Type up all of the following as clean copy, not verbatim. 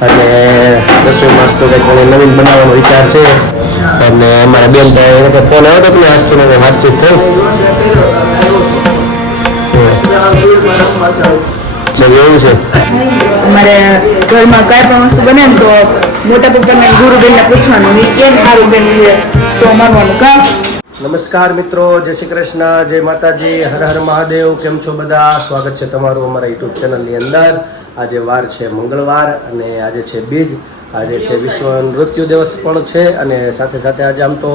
અને રસોઈમાં તો કંઈક નવીન બનાવવાનો વિચાર છે. અને મારા બેન તો ફોન આવ્યો હતો કે આસ્તુને વાતચીત થઈ એવું છે. અમારે ઘરમાં કાંઈ પણ વસ્તુ બને ને તો મોટા પપ્પાને ગુરુબેનને પૂછવાનું કેમ સારું બેન છે તો માનવાનું કામ. નમસ્કાર મિત્રો, જય શ્રી કૃષ્ણ, જય માતાજી, હર હર મહાદેવ. કેમ છો બધા? સ્વાગત છે તમારું અમારા યુટ્યુબ ચેનલની અંદર. આજે વાર છે મંગળવાર અને આજે છે બીજ. આજે છે વિશ્વ નૃત્ય દિવસ પણ છે અને સાથે સાથે આજે આમ તો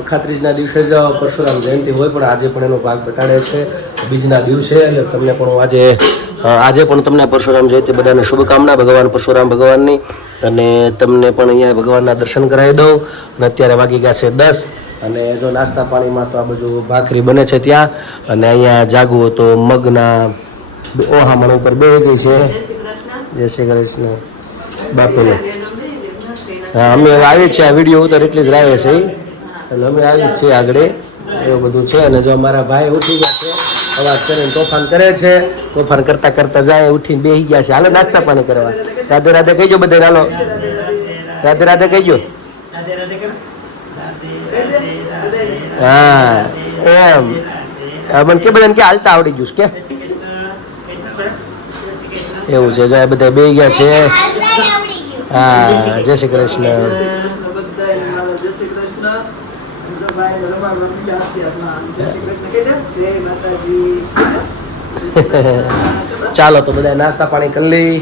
અખાત્રીજના દિવસે જ પરશુરામ જયંતિ હોય પણ આજે પણ એનો ભાગ બતાડે છે બીજના દિવસે. અને તમને પણ હું આજે પણ તમને પરશુરામ જયંતિ બધાને શુભકામના ભગવાન પરશુરામ ભગવાનની. અને તમને પણ અહીંયા ભગવાનના દર્શન કરાવી દઉં. અને અત્યારે વાગી ગયા છે 10 અને જો નાસ્તા પાણીમાં તો આ બાજુ ભાખરી બને છે ત્યાં. અને અહીંયા જાગવું તો મગના ઓહામણ ઉપર બે ગઈ છે. જય શ્રી કૃષ્ણ બાપુને. હા, અમે આવી છે આ વિડીયો ઉતર એટલી જ રાવે છે એટલે અમે આવી જ છીએ આગળ. એવું બધું છે. અને જો અમારા ભાઈ ઉઠી ગયા છે, અવાજ કરીને તોફાન કરે છે. તોફાન કરતા કરતા જાય, ઉઠીને બેસી ગયા છે. હાલો નાસ્તા પાણી કરવા. રાધે રાધે કહીજો બધે. હાલો રાધે રાધે કહીજો. હા એમ મને કે બધાને કે હાલતા આવડી ગયું કે એવું છે. જો બધા બે ગયા છે. હા, જય શ્રી કૃષ્ણ. ચાલો તો બધા નાસ્તા પાણી કરી લઈ.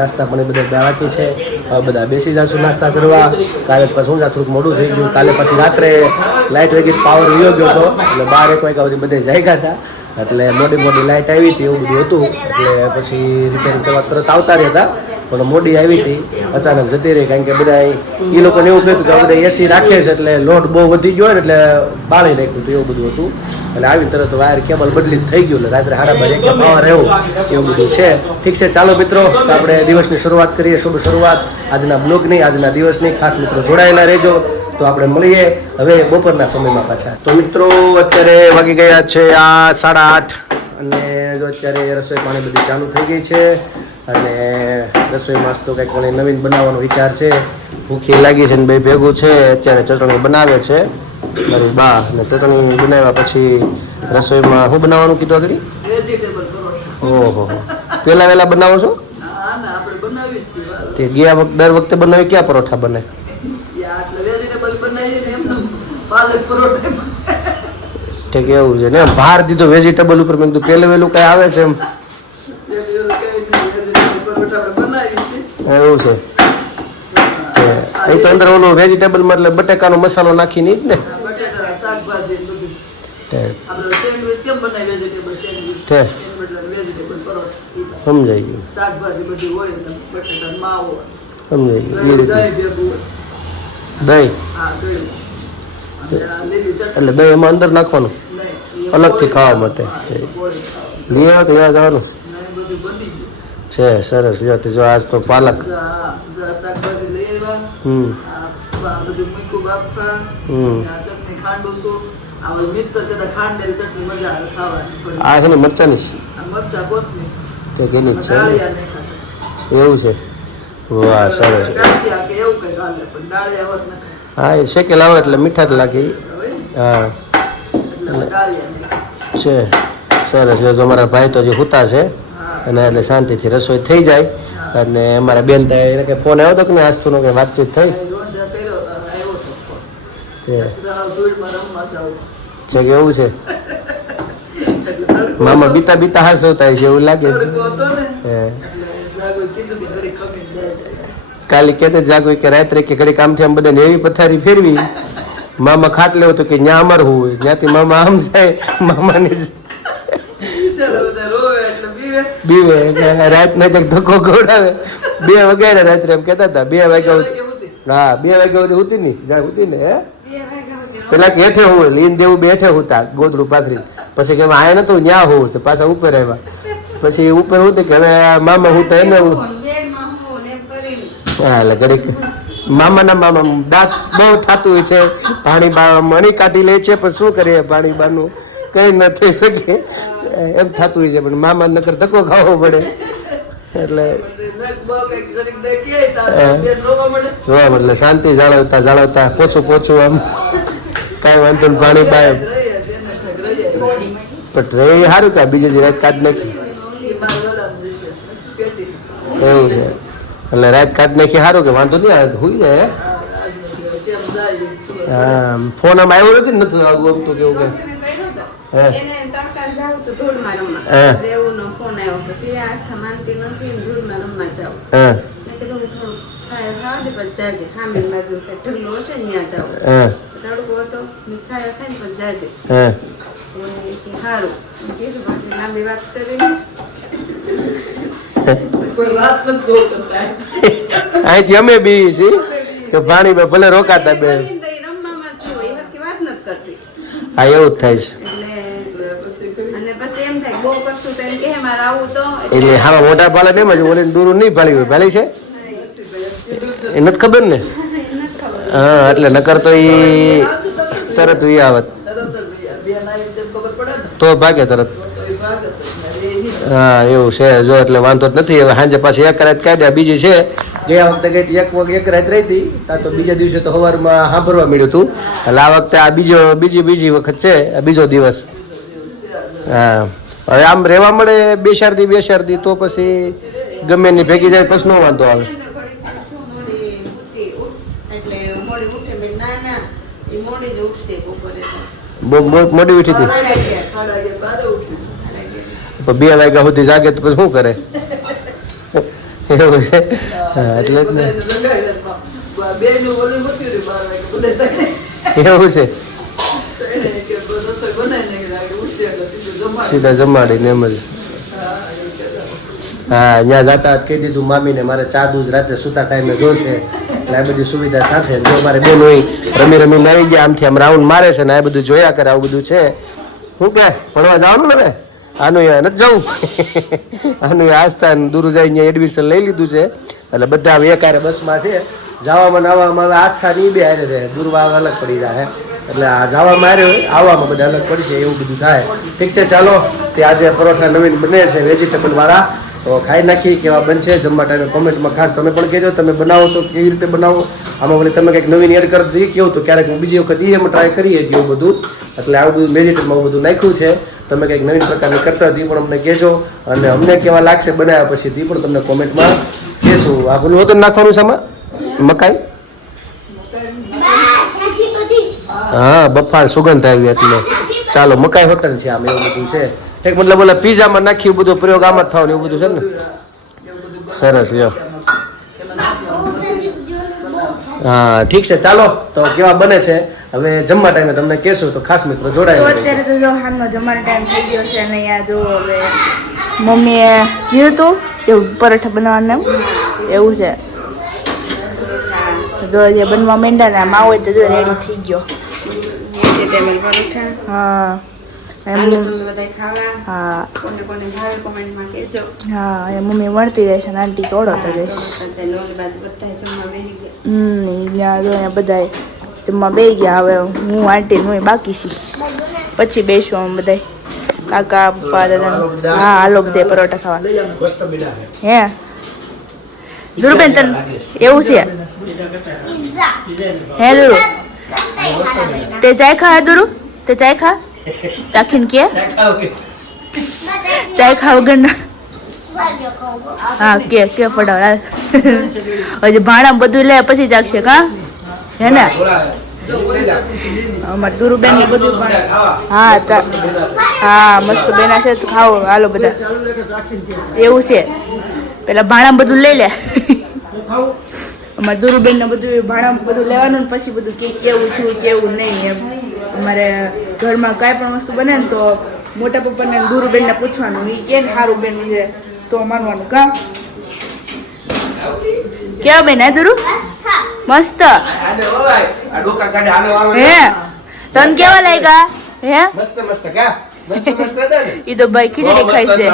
નાસ્તા પાણી બધા બાકી છે. હવે બધા બેસી જશું નાસ્તા કરવા. કાલે પછી શું થોડુંક મોડું થઈ ગયું. કાલે પછી રાત્રે લાઇટ વગી પાવર વિયો ગયો હતો એટલે 12-1 વાગ્યા સુધી બધે જાગ્યા હતા. એટલે મોડી લાઇટ આવી હતી એવું બધું હતું. એટલે પછી રિપેરિંગ કરવા તરત આવતા રહ્યા હતા પણ મોડી આવી હતી, અચાનક જતી રહી. કારણ કે બધા એ લોકોને એવું કહ્યું કે બધા એસી રાખે છે એટલે લોડ બહુ વધી ગયો ને એટલે બાળી નાખ્યું હતું એવું બધું હતું. એટલે આવી તરત વાયર કેબલ બદલી થઈ ગયું. એટલે રાત્રે 12:30 પાવર આવ્યો એવું બધું છે. ઠીક છે, ચાલો મિત્રો તો આપણે દિવસની શરૂઆત કરીએ. શુભ શરૂઆત આજના બ્લોગની, આજના દિવસની. ખાસ મિત્રો જોડાયેલા રહેજો. તો આપણે મળીએ હવે બપોરના સમયમાં પાછા. તો મિત્રો અત્યારે વાગી ગયા છે આ 8:30 અને જો અત્યારે રસોઈ પાણી બધી ચાલુ થઈ ગઈ છે. અને રસોઈમાં તો કંઈક નવીન બનાવવાનો વિચાર છે. ભૂખી લાગી છે ને બે ભેગું છે. અત્યારે ચટણી બનાવે છે મારી બા. અને ચટણી બનાવ્યા પછી રસોઈમાં શું બનાવવાનું કીધું આગળ? ઓહો, પહેલા વહેલા બનાવો છો? તે ગયા દર વખતે બનાવી ક્યાં પરોઠા બને? ઠીક એવું છે ને. ભાર દીધો વેજીટેબલ ઉપર. મેં કીધું પહેલું વહેલું કઈ આવે છે એમ. એવું છે એ તો અંદર ઓલું વેજીટેબલ માં એટલે બટેકાનો મસાલો નાખીને જ ને. સમજાઈ ગયું, સમજાઈ ગયું. એ રીતે દહીં એટલે દહીં એમાં અંદર નાખવાનું અલગથી ખાવા માટે. લેવા જવાનું છે. સરસ. જો આજ તો પાલક આ છે ને મરચાની કે કેની છે એવું છે. વાહ, સરસ. હા, એ શેકેલા આવે એટલે મીઠા જ લાગે. હા છે. સરસ. જો અમારા ભાઈ તો હજી સૂતા છે અને એટલે શાંતિથી રસોઈ થઈ જાય. અને અમારા બેન એને કે ફોન આવ્યો હતો કે આસ્તુનો કે વાતચીત થઈ છે કે એવું છે. મામા બીતા બીતા હાસો થાય છે એવું લાગે છે. કાલે કહેતે જાગો કે રાત્રે કે ઘડી કામથી આમ બધાને એવી પથારી ફેરવી. મામા ખાટ લેવો તો કે ન્યા અમર હોવું. ત્યાંથી મામા આમ જાય મામાની બીવે રાત ના જક ધક્કો ગોડાવે. 2 વાગ્યા રાત્રે એમ કેતા હતા. 2 વાગ્યા. હા, 2 વાગ્યા સુધી ઉતી ની જાય ઉતી ને. હે પેલા કે હેઠે હોવું લીન દેવું બેઠે હોતા ગોદડું પાથરી. પછી કે આયા નતું ન્યા હોવું છે. પાછા ઉપર આવ્યા. પછી ઉપર હોતું કે હવે મામા હું તો એને હા એટલે ઘડીક મામા દાંત બહુ થતું હોય છે. પાણી મણી કાઢી લે છે પણ શું કરીએ પાણી બાનું કઈ ન થઈ શકે એમ થતું હોય છે. પણ મામા નકર ધક્કો ખાવો પડે એટલે જોવા એટલે શાંતિ જાળવતા જાળવતા પોછું આમ કાંઈ વાંધો નહીં પાણી બાય પણ રહી સારું કે બીજે દી રાત કાઢ નાખી એવું છે એટલે રાત કાઢ નાખી સારું કે વાંધો નહીં આવે હોઈ જાય હા ફોન આમ આવ્યો નથી ને નથી આગું આમ તો કેવું કે અહીંથી અમે બી છીએ તો પાણી ભલે રોકાતા બે હા એવું જ થાય છે એટલે હા મોટા પાલે ને એમ ઓલી દૂર નહીં પાળી હોય પાળી છે એ નથી ખબર ને હા એટલે નકર તો એ તરત વી આવત તો ભાગે તરત હા એવું છે જો એટલે વાંધો જ નથી હવે સાંજે પાછી એક રાત કાઢ્યા બીજી છે ગયા વખતે ગઈ એક રાત રહી હતી ત્યાં તો બીજા દિવસે તો સવારમાં સાંભળવા મળ્યું હતું એટલે આ વખતે આ બીજી વખત છે આ બીજો દિવસ હા હવે આમ રહેવા મળે બે શરદી તો પછી ગમે એની ભેગી જાય પછી ન વાંધો આવે મોડી ઉઠી હતી 2 વાગ્યા સુધી જાગે તો પછી શું કરે એવું છે એટલે જ ને એવું છે સીધા જમાડીને એમ જ હા ત્યાં જતા કહી દીધું મામીને મારે ચા દૂધ રાત્રે સુતા ટાઈમે જોશે એટલે આ બધી સુવિધા સાથે જો મારે બેન હોય રમીને આવી ગયા આમથી આમ રાઉન્ડ મારે છે ને આ બધું જોયા કરે આવું બધું છે શું કે ભણવા જવાનું ને હવે આનું નથી જવું આનું આસ્થા દૂર જઈને એડમિશન લઈ લીધું છે એટલે બધા હવે એકારે બસમાં છે જવામાં આવવામાં હવે આસ્થા નહીં બે હારે રહે દૂરવા અલગ પડી જાય એટલે આ જવામાં આવ્યો આવવામાં બધા અલગ પડશે એવું બધું થાય ઠીક છે ચાલો તે આજે પરોઠા નવીન બને છે વેજીટેબલ વાળા તો ખાઈ નાખી કેવા બનશે જમવા ટાઈમે કોમેન્ટમાં ખાસ તમે પણ કહેજો તમે બનાવો છો કેવી રીતે બનાવો આમાં વળી તમે કંઈક નવીન એડ કરતો એ કેવું તો ક્યારેક બીજી વખત એમ ટ્રાય કરીએ કે એવું બધું એટલે આવું બધું વેજીટેબલમાં આવું બધું નાખ્યું છે તમે કંઈક નવીન પ્રકારની કરતા હોય તે પણ અમને કહેજો અને અમને કેવા લાગશે બનાવ્યા પછી તે પણ તમને કોમેન્ટમાં કહેશું આ પેલું હતું નાખવાનું છે આમાં મકાઈ હા બફાર સુગંધ આવી એટલે ચાલો મકાઈ હોટલ છે આમ એવું બધું છે એક મતલબ ઓલા પીઝામાં નાખ્યું બધું પ્રયોગ આમાં જ થવાનું એવું બધું છે ને સરસ લ્યો હા ઠીક છે ચાલો તો કેવા બને છે હવે જમવા ટાઈમે તમને કહેશું તો ખાસ મિત્રો જોડાય અત્યારે તો જો હાલનો જમવાનો ટાઈમ થઈ ગયો છે અને અહીંયા જો હવે મમ્મીએ કીધું હતું એવું પરોઠા બનાવવાનું એવું છે જો જે બનવા માંડ્યા ને માવો તો જો રેડી થઈ ગયો હા હા એ મમ્મી મળતી રહેશે ને આંટી તોડો તો રહીશ ત્યાં બધા જમવા બે ગયા હવે હું આંટી હું બાકી છી પછી બેસું આમ બધા કાકા પપ્પા દાદા હા હાલો બધા પરોઠા ખાવા હે દુરુબેન તને એવું છે હે દુરુ તે ચાય ખા દુરુ તે ચાય ખા તાખીન કે ચાય ખા વગરના હા કે પડાવ હજી ભાણા બધું લે પછી જાગશે કા હે ને અમારે દુરુબેન ને બધું હા હા મસ્ત બેના છે ખાઓ હાલો બધા એવું છે પેલા ભાણા બધું લઈ લે અમારે દુરુબેન ને બધું ભાણા બધું લેવાનું ને પછી બધું કેવું છું કેવું નહીં એમ અમારે ઘરમાં કાંઈ પણ વસ્તુ બને ને તો મોટા પપ્પાને દુરુબેન ને પૂછવાનું એ કે સારું બેન છે તો માનવાનું કા કેવા બેન હે દુરુ મસ્ત હે તને કેવા લાગ્યા હે ઈ તો ભાઈ ખીચડી ખાઈ છે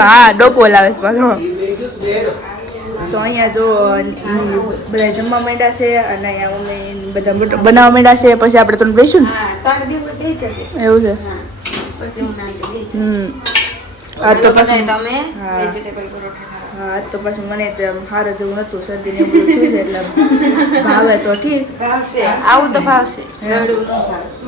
હા ડોકો લાવે છે પાછો તો અહીંયા જો બધા જમવા માંડ્યા છે અને અહીંયા મમ્મી બધા બનાવવા માંડ્યા છે પછી આપણે તમને બેસું ને એવું છે આ તો પાછું તમે હા. વેજીટેબલ પરોઠા ખાવા. હા આજ તો પાછું મને તો આમ હારું જેવું નતું શરદી ને એવું બધું થયું છે એટલે ભાવે તો ઠીક ભાવશે આવું તો ભાવશે હા. ગળું તો ભાવશે.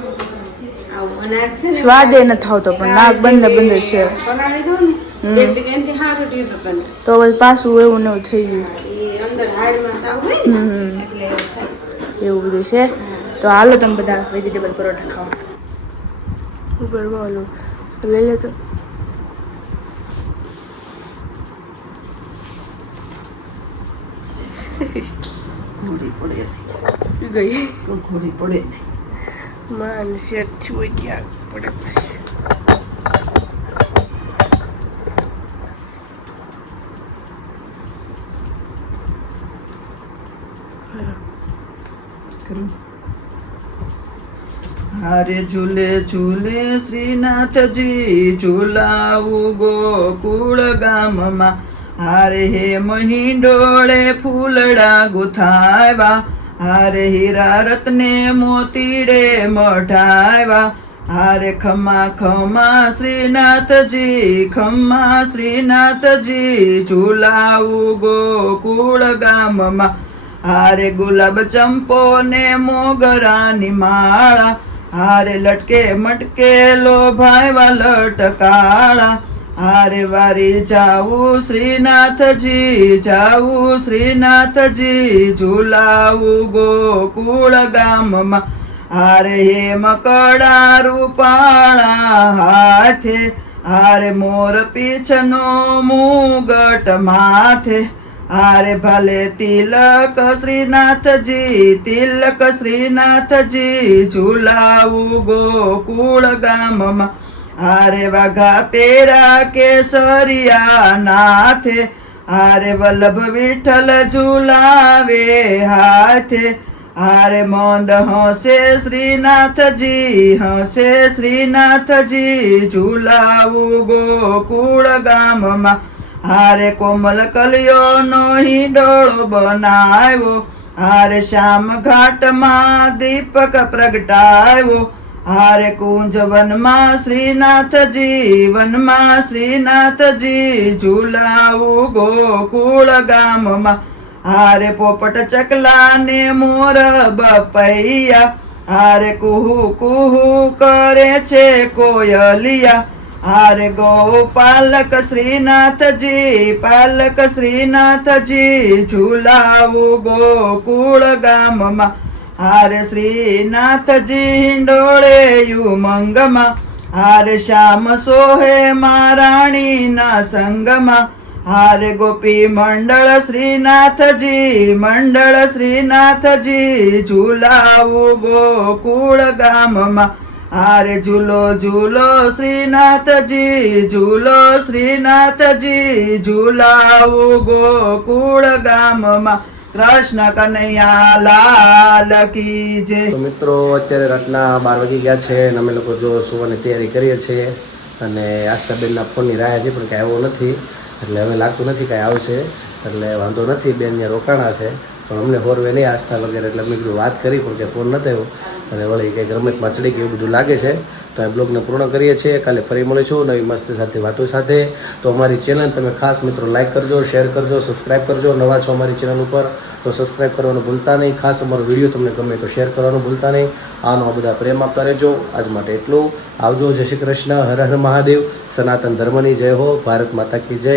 આવું અને આજ છે ને સ્વાદ એ નથી આવતો પણ નાક બંને બંધ છે બનાવી દઉં ને એક દી એનાથી સારું રહ્યું હતું કને. તો પછી પાછું એવું ને એવું થઈ ગયું એ અંદર હાડમાં તાવ હોય ને એટલે એવું થાય. એવું બધું છે તો હાલો તમે બધા વેજીટેબલ પરોઠા ખાઓ ઉપર બોલો લઈ લેજો ઘોડી પડે ગઈ ઘોડી પડે માન શેઠ છું ક્યાં પડે પછી હારે ઝૂલે ઝૂલે શ્રીનાથજી ઝૂલાવું ગોકુળ ગામમાં હારે હે મહિંડોળે ફૂલડા ગુથાવ્યા હારે હીરા રત્ને મોતીડે મઢાવ્યા હારે ખમા ખમા શ્રીનાથજી ઝૂલાવું ગોકુળ ગામમાં હારે ગુલાબ ચંપો ને મોગરાની માળા હારે લટકે મટકે લોભાવ્યા લટકાળા હારે વારી જાવું શ્રીનાથજી ઝૂલાવું ગોકુળ ગામમાં હારે હે મકડા રૂપાળા હાથે હારે મોર પીછનો મુગટ માથે હારે ભલે તિલક શ્રીનાથજી ઝૂલાવું ગોકુળ ગામમાં હારે વાઘા પેરા કેસરિયા નાથે હારે વલ્લભ વિઠ્ઠલ ઝૂલાવે હાથે હારે મોંદ હસે શ્રીનાથજી ઝૂલાવું ગોકુળ ગામમાં હારે કોમલ કલિયોનો હિંડોળો બનાવ્યો હારે શ્યામ ઘાટમાં દીપક પ્રગટાવ્યો હારે કુંજ વનમાં શ્રીનાથજી ઝૂલાવું ગોકુળ ગામમાં હારે પોપટ ચકલા ને મોર બપૈયા હારે કુહુ કુહુ કરે છે કોયલિયા હારે ગોપાલક શ્રીનાથજી ઝૂલાવું ગોકુળ ગામમાં હારે શ્રીનાથજી હિંડોળે યુમંગમાં હારે શ્યામ સોહે મહારાણીના સંગમાં હારે ગોપી મંડળ શ્રીનાથજી ઝૂલાવું ગોકુળ ગામમાં હારે ઝૂલો શ્રીનાથજી ઝૂલાવું ગોકુળ ગામમાં કૃષ્ણ કનૈયા લાલ કી જય. તો મિત્રો અત્યારે રાતના 12 વાગી ગયા છે અને અમે લોકો જો સુવાની તૈયારી કરીએ છીએ અને આસ્થાબેનના ફોનની રાહ છે પણ કાંઈ આવ્યો નથી એટલે હવે લાગતું નથી કાંઈ આવશે એટલે વાંધો નથી બેન ત્યાં રોકાણા છે પણ અમને હોરવે નહીં આસ્થા વગેરે એટલે મેં કીધું વાત કરી પણ કે ફોન નથી આવ્યો અને વળી કંઈક રમતમાં ચડી ગયું એવું બધું લાગે છે તો આ બ્લોગને પૂર્ણ કરીએ છીએ કાલે ફરી મળીશું નવી મસ્ત સાથે વાતો સાથે તો અમારી ચેનલ તમે ખાસ મિત્રો લાઈક કરજો શેર કરજો સબસ્ક્રાઈબ કરજો નવા છો અમારી ચેનલ ઉપર તો સબસ્ક્રાઈબ કરવાનું ભૂલતા નહીં ખાસ અમારો વિડીયો તમને ગમે તો શેર કરવાનું ભૂલતા નહીં આનો આ બધા પ્રેમ આપતા રહેજો આજ માટે એટલું આવજો જય શ્રી કૃષ્ણ હર હર મહાદેવ સનાતન ધર્મની જય હો ભારત માતા કી જય